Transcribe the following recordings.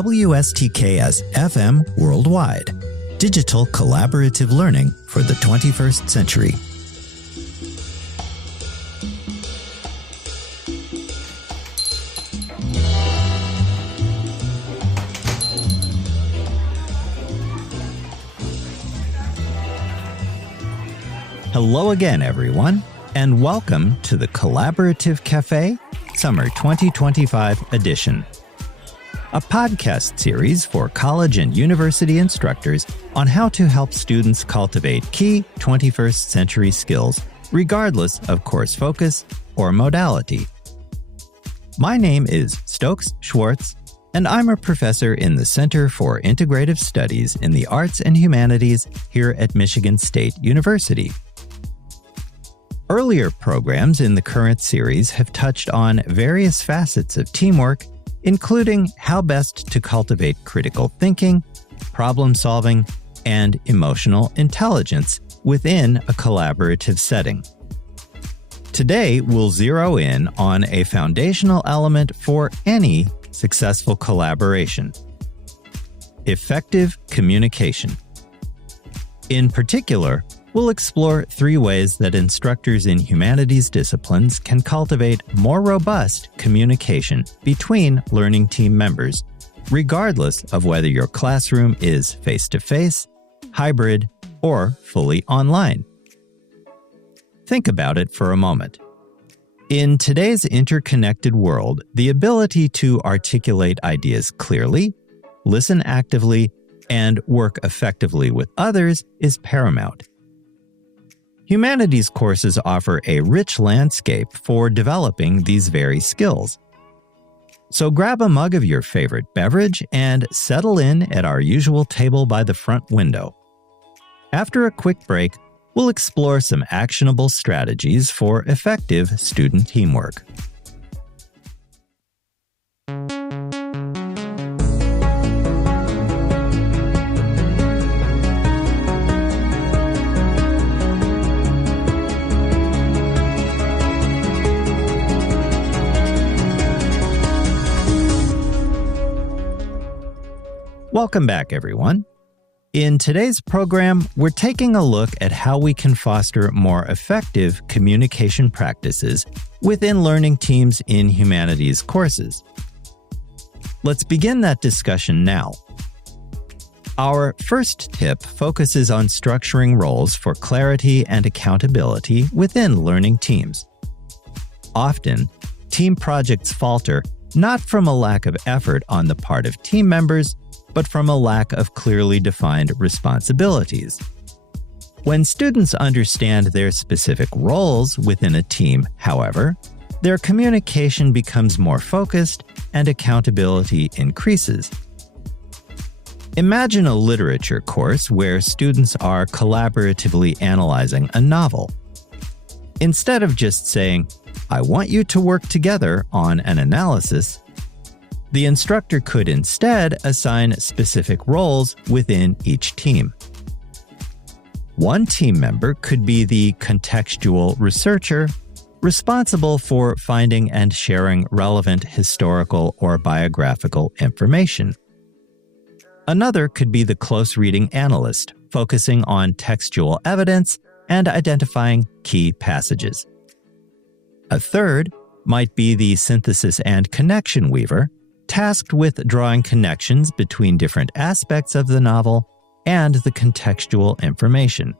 WSTKS-FM Worldwide. Digital collaborative learning for the 21st century. Hello again, everyone, and welcome to the Collaborative Café Summer 2025 edition, a podcast series for college and university instructors on how to help students cultivate key 21st century skills, regardless of course focus or modality. My name is Stokes Schwartz, and I'm a professor in the Center for Integrative Studies in the Arts and Humanities here at Michigan State University. Earlier programs in the current series have touched on various facets of teamwork, including how best to cultivate critical thinking, problem solving, and emotional intelligence within a collaborative setting. Today, we'll zero in on a foundational element for any successful collaboration: effective communication. In particular, we'll explore 3 ways that instructors in humanities disciplines can cultivate more robust communication between learning team members, regardless of whether your classroom is face-to-face, hybrid, or fully online. Think about it for a moment. In today's interconnected world, the ability to articulate ideas clearly, listen actively, and work effectively with others is paramount. Humanities courses offer a rich landscape for developing these very skills. So grab a mug of your favorite beverage and settle in at our usual table by the front window. After a quick break, we'll explore some actionable strategies for effective student teamwork. Welcome back, everyone. In today's program, we're taking a look at how we can foster more effective communication practices within learning teams in humanities courses. Let's begin that discussion now. Our first tip focuses on structuring roles for clarity and accountability within learning teams. Often, team projects falter not from a lack of effort on the part of team members, but from a lack of clearly defined responsibilities. When students understand their specific roles within a team, however, their communication becomes more focused and accountability increases. Imagine a literature course where students are collaboratively analyzing a novel. Instead of just saying, "I want you to work together on an analysis," the instructor could instead assign specific roles within each team. One team member could be the contextual researcher, responsible for finding and sharing relevant historical or biographical information. Another could be the close reading analyst, focusing on textual evidence and identifying key passages. A third might be the synthesis and connection weaver, tasked with drawing connections between different aspects of the novel and the contextual information.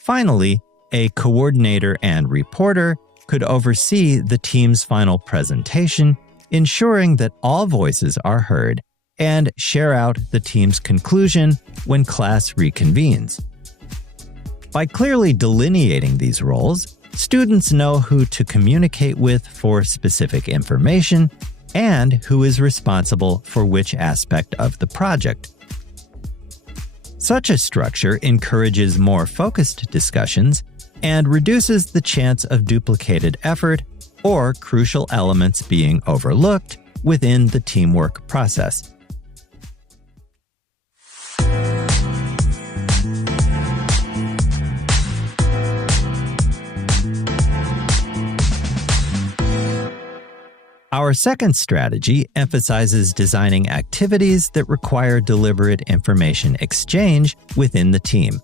Finally, a coordinator and reporter could oversee the team's final presentation, ensuring that all voices are heard, and share out the team's conclusion when class reconvenes. By clearly delineating these roles, students know who to communicate with for specific information and who is responsible for which aspect of the project. Such a structure encourages more focused discussions and reduces the chance of duplicated effort or crucial elements being overlooked within the teamwork process. Our second strategy emphasizes designing activities that require deliberate information exchange within the team.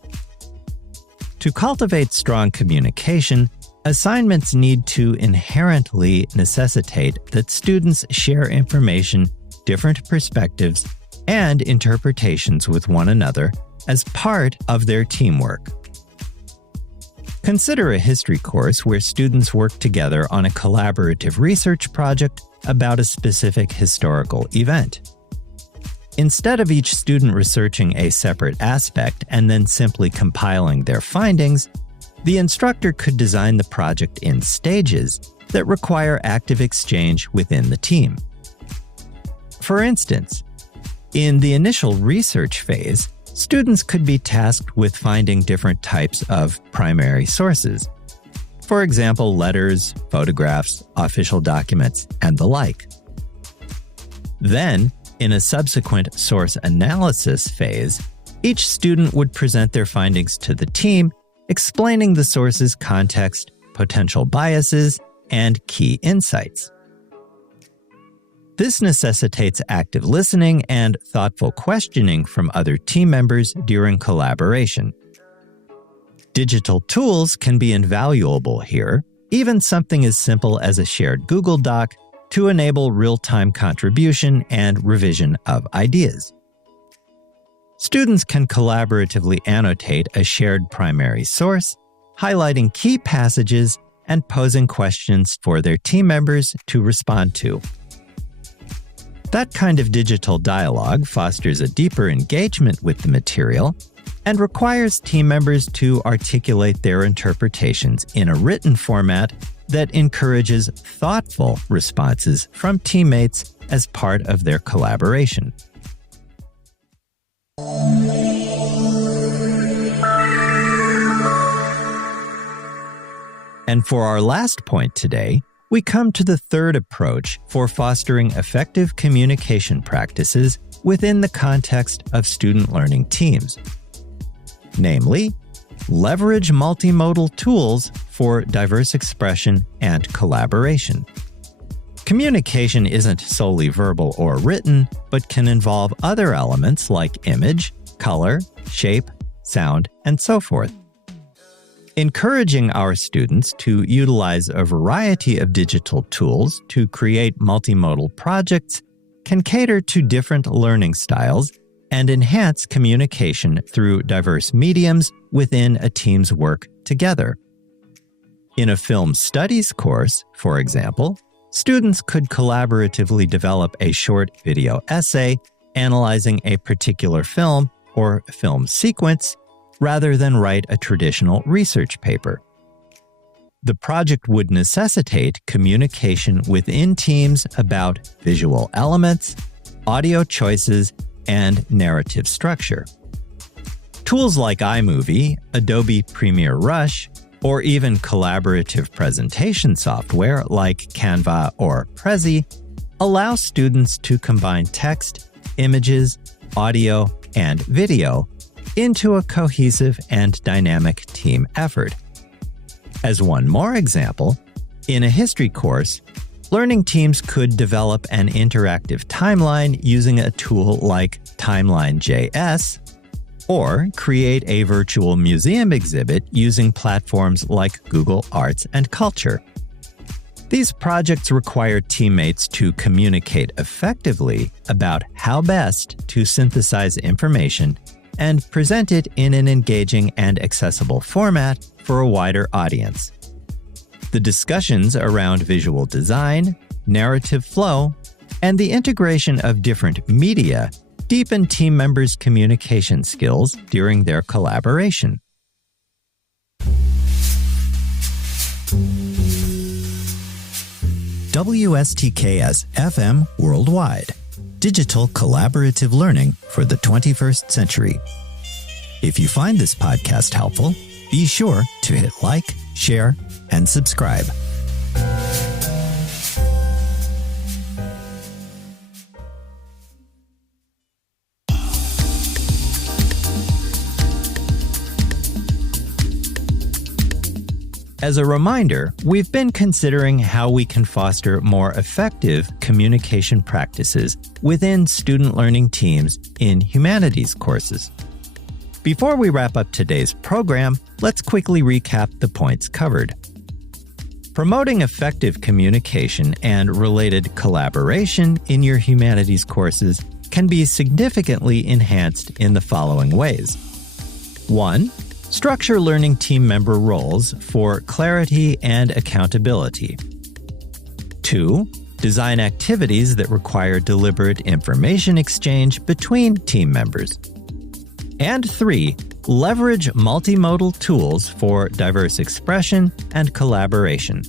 To cultivate strong communication, assignments need to inherently necessitate that students share information, different perspectives, and interpretations with one another as part of their teamwork. Consider a history course where students work together on a collaborative research project about a specific historical event. Instead of each student researching a separate aspect and then simply compiling their findings, the instructor could design the project in stages that require active exchange within the team. For instance, in the initial research phase, students could be tasked with finding different types of primary sources. For example, letters, photographs, official documents, and the like. Then, in a subsequent source analysis phase, each student would present their findings to the team, explaining the source's context, potential biases, and key insights. This necessitates active listening and thoughtful questioning from other team members during collaboration. Digital tools can be invaluable here, even something as simple as a shared Google Doc to enable real-time contribution and revision of ideas. Students can collaboratively annotate a shared primary source, highlighting key passages and posing questions for their team members to respond to. That kind of digital dialogue fosters a deeper engagement with the material and requires team members to articulate their interpretations in a written format that encourages thoughtful responses from teammates as part of their collaboration. And for our last point today, we come to the third approach for fostering effective communication practices within the context of student learning teams. Namely, leverage multimodal tools for diverse expression and collaboration. Communication isn't solely verbal or written, but can involve other elements like image, color, shape, sound, and so forth. Encouraging our students to utilize a variety of digital tools to create multimodal projects can cater to different learning styles and enhance communication through diverse mediums within a team's work together. In a film studies course, for example, students could collaboratively develop a short video essay analyzing a particular film or film sequence rather than write a traditional research paper. The project would necessitate communication within teams about visual elements, audio choices, and narrative structure. Tools like iMovie, Adobe Premiere Rush, or even collaborative presentation software like Canva or Prezi allow students to combine text, images, audio, and video into a cohesive and dynamic team effort. As one more example, in a history course, learning teams could develop an interactive timeline using a tool like Timeline.js, or create a virtual museum exhibit using platforms like Google Arts and Culture. These projects require teammates to communicate effectively about how best to synthesize information and present it in an engaging and accessible format for a wider audience. The discussions around visual design, narrative flow, and the integration of different media deepen team members' communication skills during their collaboration. WSTKS-FM Worldwide. Digital collaborative learning for the 21st century. If you find this podcast helpful, be sure to hit like, share, and subscribe. As a reminder, we've been considering how we can foster more effective communication practices within student learning teams in humanities courses. Before we wrap up today's program, let's quickly recap the points covered. Promoting effective communication and related collaboration in your humanities courses can be significantly enhanced in the following ways. 1. Structure learning team member roles for clarity and accountability. 2. Design activities that require deliberate information exchange between team members. And 3. Leverage multimodal tools for diverse expression and collaboration.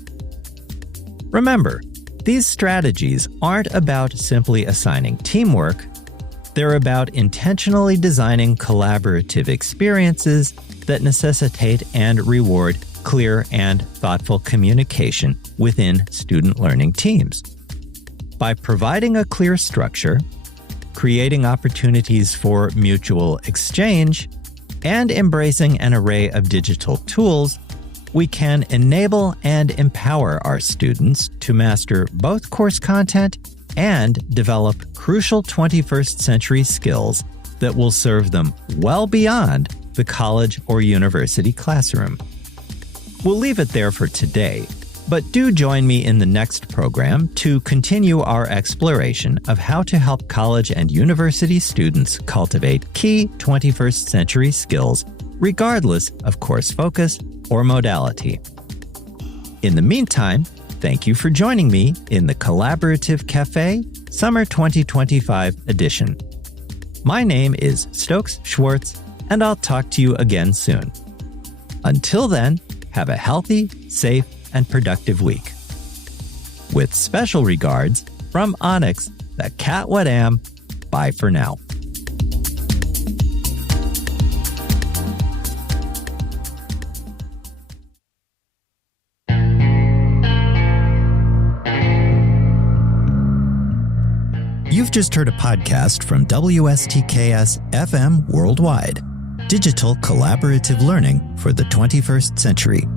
Remember, these strategies aren't about simply assigning teamwork. They're about intentionally designing collaborative experiences that necessitate and reward clear and thoughtful communication within student learning teams. By providing a clear structure, creating opportunities for mutual exchange, and embracing an array of digital tools, we can enable and empower our students to master both course content and develop crucial 21st century skills that will serve them well beyond the college or university classroom. We'll leave it there for today, but do join me in the next program to continue our exploration of how to help college and university students cultivate key 21st century skills regardless of course focus or modality. In the meantime, thank you for joining me in the Collaborative Café Summer 2025 edition. My name is Stokes Schwartz, and I'll talk to you again soon. Until then, have a healthy, safe, and productive week. With special regards from Onyx, the cat what am. Bye for now. You've just heard a podcast from WSTKS-FM Worldwide, digital collaborative learning for the 21st century.